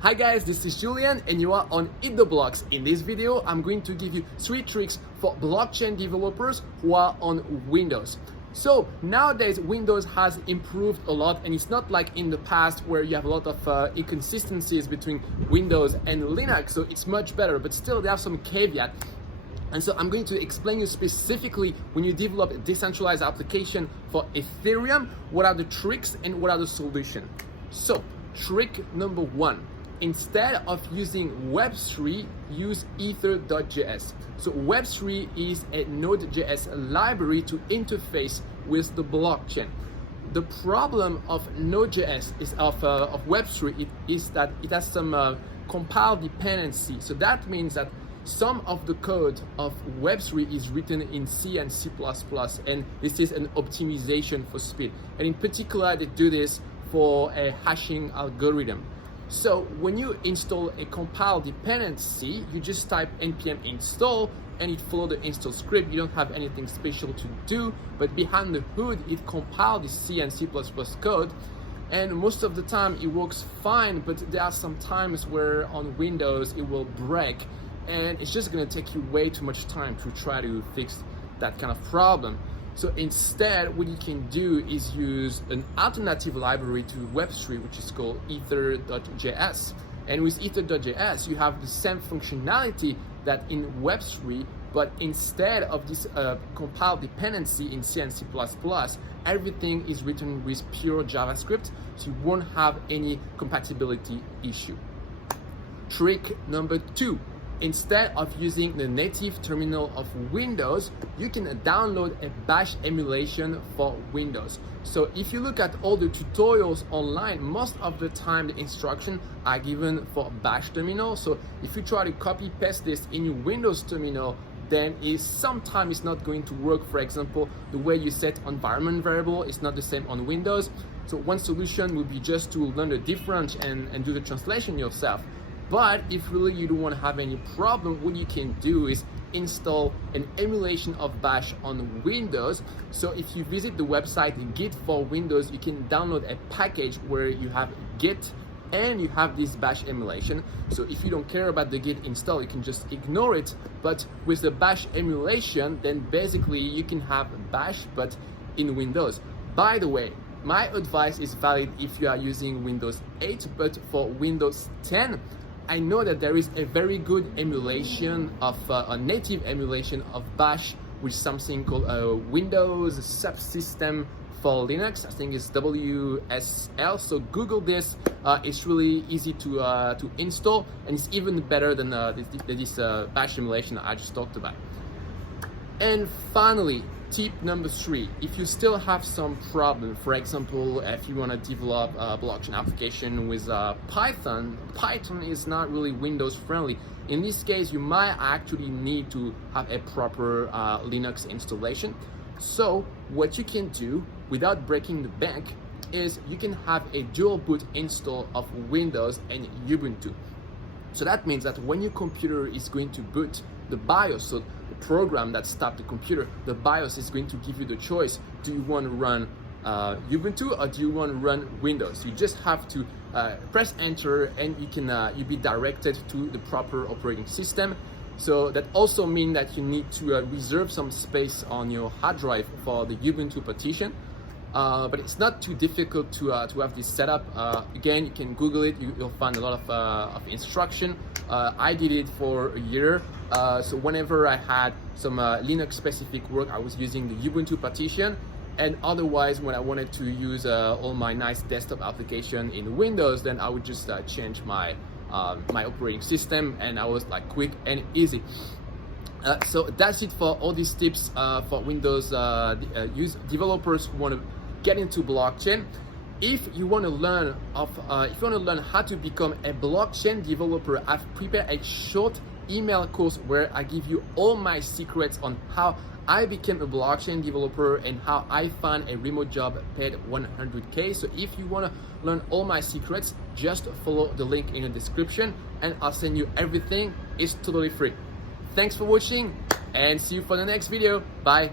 Hi guys, this is Julian and you are on Eat the Blocks. In this video, I'm going to give you 3 tricks for blockchain developers who are on Windows. So nowadays, Windows has improved a lot, and it's not like in the past where you have a lot of inconsistencies between Windows and Linux. So it's much better, but still there are some caveats. And so I'm going to explain you specifically when you develop a decentralized application for Ethereum, what are the tricks and what are the solutions. So trick number 1. Instead of using Webster II, use Ether.js. So Webster II is a Node.js library to interface with the blockchain. The problem of Node.js is of Webster II is that it has some compile dependency. So that means that some of the code of Webster II is written in C and C++, and this is an optimization for speed. And in particular, they do this for a hashing algorithm. So when you install a compile dependency, you just type npm install and it follows the install script. You don't have anything special to do, but behind the hood, it compiles the C and C++ code. And most of the time it works fine, but there are some times where on Windows it will break, and it's just gonna take you way too much time to try to fix that kind of problem. So instead, what you can do is use an alternative library to Webster II, which is called Ether.js. And with Ether.js, you have the same functionality that in Webster II, but instead of this compile dependency in C and C++, everything is written with pure JavaScript, so you won't have any compatibility issue. Trick number 2. Instead of using the native terminal of Windows, you can download a bash emulation for Windows. So if you look at all the tutorials online, most of the time the instructions are given for bash terminal. So if you try to copy paste this in your Windows terminal, then sometimes it's not going to work. For example, the way you set environment variable is not the same on Windows. So one solution would be just to learn the difference and do the translation yourself. But if really you don't want to have any problem, what you can do is install an emulation of bash on Windows. So if you visit the website Git for Windows, you can download a package where you have Git and you have this bash emulation. So if you don't care about the Git install, you can just ignore it. But with the bash emulation, then basically you can have bash but in Windows. By the way, my advice is valid if you are using Windows 8, but for Windows 10, I know that there is a very good emulation of a native emulation of bash with something called Windows Subsystem for Linux. I think it's WSL. So Google this. It's really easy to install, and it's even better than this bash emulation I just talked about. And finally, tip number 3, if you still have some problem, for example, if you want to develop a blockchain application with Python is not really Windows friendly. In this case, you might actually need to have a proper Linux installation. So what you can do without breaking the bank is you can have a dual boot install of Windows and Ubuntu. So that means that when your computer is going to boot, the BIOS, so the program that stops the computer, the BIOS is going to give you the choice. Do you want to run Ubuntu or do you want to run Windows? You just have to press enter, and you'll be directed to the proper operating system. So that also means that you need to reserve some space on your hard drive for the Ubuntu partition. But it's not too difficult to have this setup. Again, you can Google it. You'll find a lot of instruction. I did it for a year. So whenever I had some Linux specific work, I was using the Ubuntu partition. And otherwise, when I wanted to use all my nice desktop application in Windows, then I would just change my operating system, and I was like quick and easy. So that's it for all these tips for Windows developers who want to get into blockchain. If you want to learn how to become a blockchain developer, I've prepared a short email course where I give you all my secrets on how I became a blockchain developer and how I found a remote job paid 100K. So if you want to learn all my secrets, just follow the link in the description and I'll send you everything. It's totally free. Thanks for watching and see you for the next video. Bye.